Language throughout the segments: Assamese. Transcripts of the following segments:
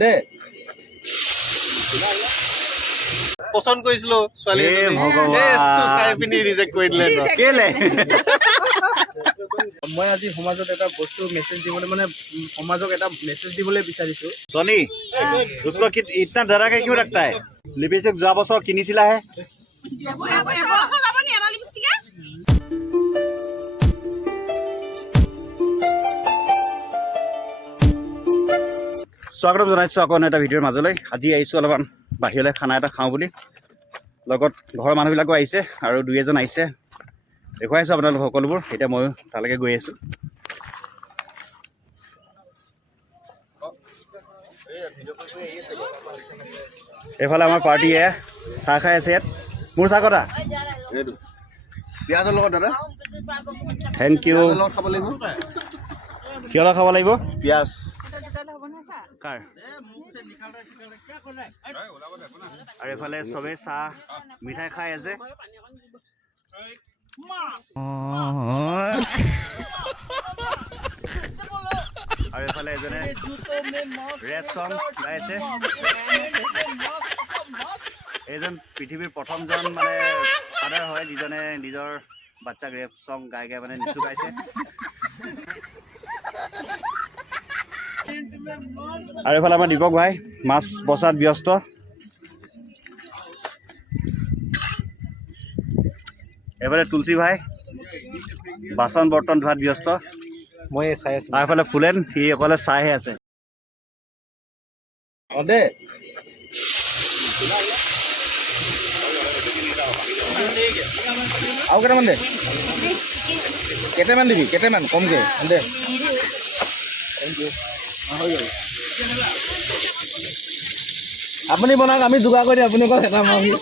দে পছন্দ কৰিছিলো ছোৱালী চাই পিনি ৰিজেক্ট কৰি দিলে কেলে মই আজি সমাজত এটা বস্তু মেছেজ দিবলৈ মানে সমাজক এটা মেছেজ দিবলৈ বিচাৰিছো सोनी उसको इतना डरा के क्यों रखता है लिपस्टिक जो बছৰ কিনিছিলাহে স্বাগতম জনাইছোঁ আকৌ এটা ভিডিঅ'ৰ মাজলৈ আজি আহিছোঁ অলপমান বাহিৰলৈ খানা এটা খাওঁ বুলি লগত ঘৰৰ মানুহবিলাকো আহিছে আৰু দুই এজন আহিছে দেখুৱাইছোঁ আপোনালোক সকলোবোৰ এতিয়া ময়ো তালৈকে গৈ আছোঁ এইফালে আমাৰ পাৰ্টীয়ে চাহ খাই আছে ইয়াত মোৰ চাহ কটা পিঁয়াজৰ লগত দাদা থেংক ইউ লগত খাব লাগিব কিহৰ খাব লাগিব পিঁয়াজ কাৰ আৰু এইফালে চবেই চাহ মিঠাই খাই আছে আৰু এইফালে এজনে ৰেপ চং গাই আছে এইজন পৃথিৱীৰ প্ৰথমজন মানে ফাদাৰ হয় যিজনে নিজৰ বাচ্চাক ৰেপ চং গাই গাই মানে নিচু গাইছে আৰু এইফালে আমাৰ দীপক ভাই মাছ বচাত ব্যস্ত এইফালে তুলসী ভাই বাচন বৰ্তন ধোৱাত ব্যস্ত মই চাই আছো তাৰ এইফালে ফুলেন সি অকলে চাইহে আছে দে আৰু কেইটামান দে কেইটামান দিবি কেইটামান কমকে দে থেংক ইউ আপুনি বনাওক আমি যোগাৰ কৰি দিম আপুনি অকল এটা মাৰি দিব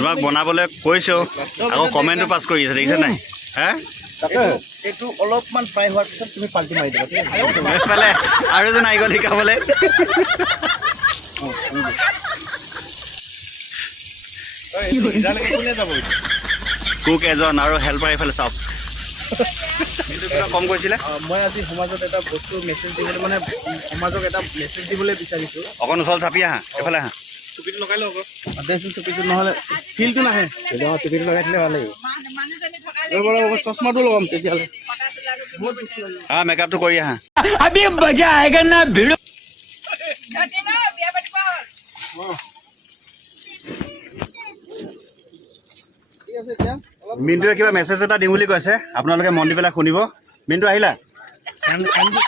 তোমাক বনাবলৈ কৈছোঁ আকৌ কমেণ্টটো পাছ কৰি আছে দেখিছে নাই হে এইটো অলপমান ফ্ৰাই হোৱাৰ পিছত তুমি পাল্টি মাৰি দিবা ঠিক আছে এইফালে আৰু এজন আহি গ'ল শিকাবলৈ কুক এজন আৰু হেল্পাৰ এইফালে চাওক কম কৰিছিলে মই আজি সমাজত এটা বস্তু মেছেজ দিবলৈ মানে সমাজক এটা মেছেজ দিবলৈ বিচাৰিছোঁ অকণ ওচৰত চাপি আহা এইফালে আহা টুপিটো লগাই লওঁ দেচোন টুপিটো নহ'লে ফিলটো নাহে টুপিটো লগাই দিলে ভাল লাগিব চশমাটো লগাম তেতিয়াহ'লে মেকআপটো কৰি আহা মিণ্টুৱে কিবা মেছেজ এটা দিম বুলি কৈছে আপোনালোকে মন দি পেলাই শুনিব মিণ্টু আহিলা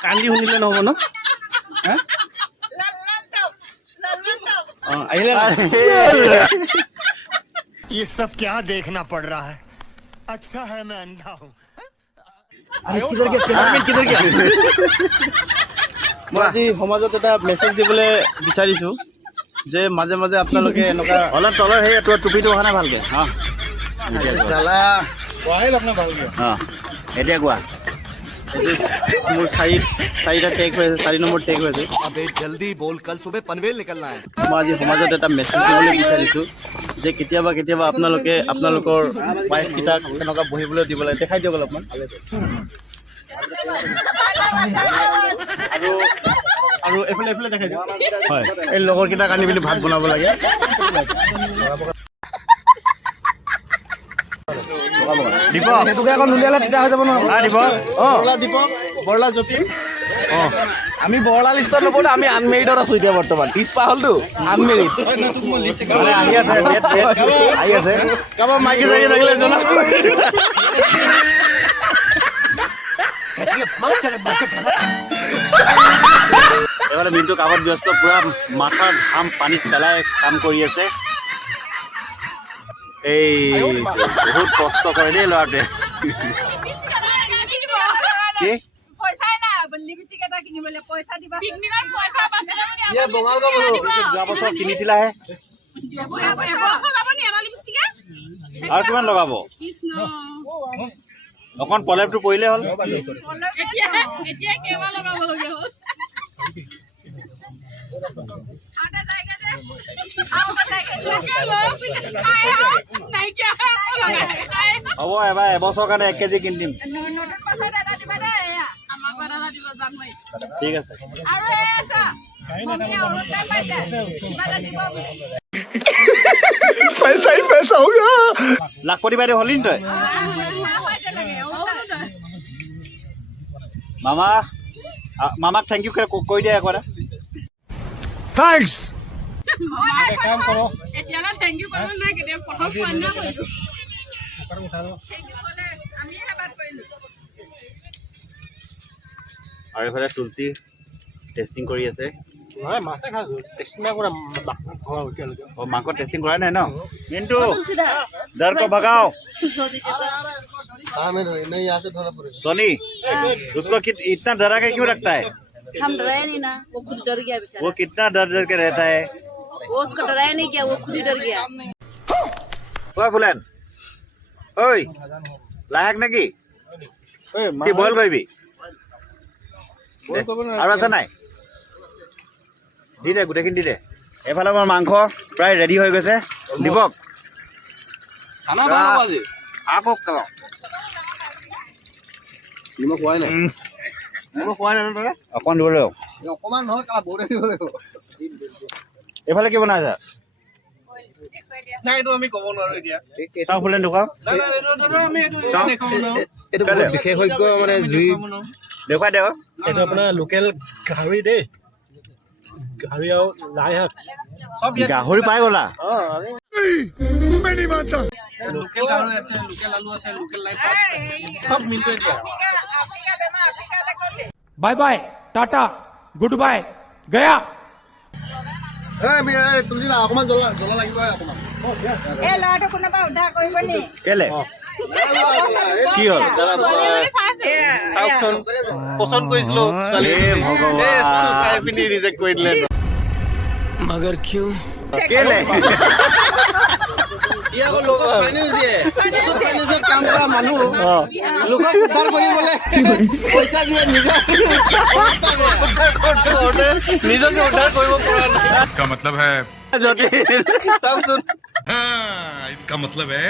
কান্দি শুনিলে নহ'ব ন আহিলে ये सब क्या देखना पड़ रहा है अच्छा है मैं अंधा हूँ মই আজি সমাজত এটা মেছেজ দিবলৈ বিচাৰিছোঁ যে মাজে মাজে আপোনালোকে এনেকুৱা অলপ তলৰ সেই তোৰ টুপিটো অহা নাই ভালকৈ অঁ জ্বালা কোৱাহে আপোনাৰ ভালকৈ অঁ এতিয়া কোৱা মোৰ চাৰিটা টেক হৈ আছে 4 নম্বৰ টেক হৈ আছে अबे जल्दी बोल कल सुबह पनवेल निकलना है মই আজি সমাজত এটা মেছেজ দিবলৈ বিচাৰিছোঁ যে কেতিয়াবা কেতিয়াবা আপোনালোকে আপোনালোকৰ ৱাইফকেইটাক তেনেকুৱা বহিবলৈ দিব লাগে দেখাই দিয়ক অলপমান আৰু এইফালে এইফালে দেখাই দিয়ক হয় এই লগৰকেইটাক আনি পিনি ভাত বনাব লাগে দীপক সেইটোকে আকৌ নুলিয়ালে তেতিয়া হৈ যাব নহয় দীপক বৰলা দীপক বৰলা যতীন আমি বৰলা লিষ্টত নপৰোঁ আমি আনমেৰিডত আছোঁ এতিয়া বৰ্তমান পিছপা হ'লতো আনমেৰিড মানে আহি আছে আহি আছে কাৰোবাৰ মাইকী চাইকী থাকিলে জনাব এইফালে মিণ্টু কামত ব্যস্ত পুৰা মাথাৰ ঘাম পানীত পেলাই কাম কৰি আছে এই বহুত কষ্ট কৰে দেই ল'ৰাটোৱে কি যোৱা বছৰ কিনিছিলাহে আৰু কিমান লগাব অকণ পলেপটো পৰিলে হ'ল হ'ব এবাৰ এবছৰৰ কাৰণে 1 কেজি কিনি দিম ঠিক আছে पैसा ही पैसा होगा। লাখপতি বাইদেউ হলি নি তই মামা মামাক থেংক ইউ কৈ দিয়া একবাৰ थैंक्स। আৰু এইফালে তুলসী টেষ্টিং কৰি আছে মাংস টেষ্টিং কৰা নাই ন কিন্তু डर को भगाओ सोनी उसको इतना डरा के क्यों रखता है हम डराया नहीं ना, वो खुद डर गया बेचारा। वो कितना डर के रहता है वो उसको डराया नहीं किया, वो खुद ही डर गया। ओए फुलेन ओए लायक নেকি কি বল কইবি আৰু আছে নাই দি দে গোটেইখিনি দি দে এফালে আমাৰ মাংস প্ৰায় ৰেডি হৈ গৈছে দীপক খানা বনাব আজি আকৌ নিমখ খোৱাই নাই নিমখ খোৱাই নাই ন তই অকণ দিব লাগিব অকণমান নহয় কালা বহুতে দিব লাগিব এইফালে কি বনাইছা নাই এইটো আমি ক'ব নোৱাৰো এতিয়া চাওঁ ফুলেন দেখুৱাও এইটো বহুত বিশেষজ্ঞ মানে জুই দেখুৱাই দে এইটো আপোনাৰ লোকেল গাহৰি দেই গাহৰি আৰু লাই শাক চব গাহৰি পাই গ'লা मैं नहीं मानता। লোকেল গাহৰি আছে লোকেল আলু আছে লোকেল লাই শাক চব মিল কৰি দিয়া bye bye tata goodbye गया। তুলসী না অকণমান জ্বলা জ্বলা লাগিব অকণমান এই ল'ৰাটো কোনোবা উদ্ধাৰ কৰিব নি? কেলে কি হ'ল চাওকচোন পচন্দ কৰিছিলো চাই পিনি ৰিজেক্ট কৰি দিলে मगर क्यों? কেলে আকৌ লোকক ফাইনেন্স দিয়ে ফাইনেন্সত কাম কৰা মানুহ লোকক উদ্ধাৰ কৰিবলৈ পইচা দিয়ে নিজকে উদ্ধাৰ কৰিব পৰা নাই इसका मतलब है যদি চাওকচোন हाँ, इसका मतलब है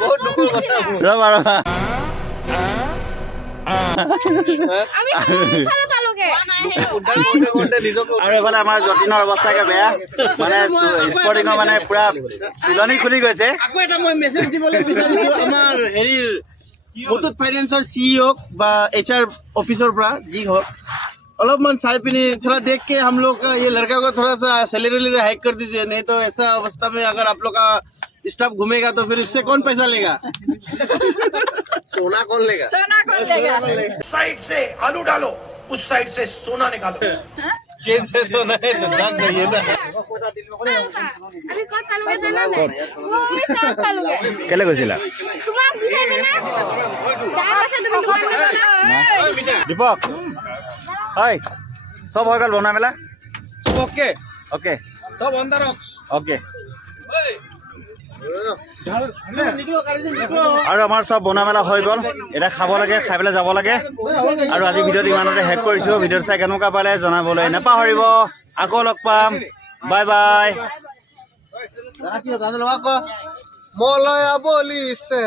বহুত দুখৰ কথা ৰবা ৰবা উদ্ধাৰ কৰোঁতে কৰোঁতে নিজকে আৰু এইফালে আমাৰ যতীনৰ অৱস্থাকে বেয়া মানে স্পৰ্টিঙৰ মানে পুৰা চিলনি খুলি গৈছে আকৌ এটা মই মেছেজ দিবলৈ বিচাৰিছো আমাৰ হেৰিৰ মুথুত ফাইনেন্সৰ চিইঅ'ক বা HR অফিচৰ পৰা যি হওক অলপমান চাই পিনি थोड़ा देख के हम लोग का ये लड़का को थोड़ा सा सैलरी हाइक कर दीजिए नहीं तो ऐसा अवस्था में अगर आप लोग का स्टाफ घूमेगा तो फिर इससे कौन पैसा लेगा सोना कौन लेगा सोना कौन लेगा? साइड से आलू डालो उस साइड से सोना निकालो चेन से सोना है तो जान जाइए ना अभी कौन पालूंगा जाना है वो भी साथ पालूंगा কেলে গৈছিলা तुम्हारा पूछे भी ना दादा से तुम दुकान में बोला দীপক হয় চব হৈ গ'ল বনোৱা মেলা ওকে অ'কে সব অন দা ৰক্স অ'কে আৰু আমাৰ চব বনোৱা মেলা হৈ গ'ল এতিয়া খাব লাগে খাই পেলাই যাব লাগে আৰু আজি ভিডিঅ'টো ইমানতে শেষ কৰিছোঁ ভিডিঅ'টো চাই কেনেকুৱা পালে জনাবলৈ নাপাহৰিব আকৌ লগ পাম বাই বাই মলয়া বলিছে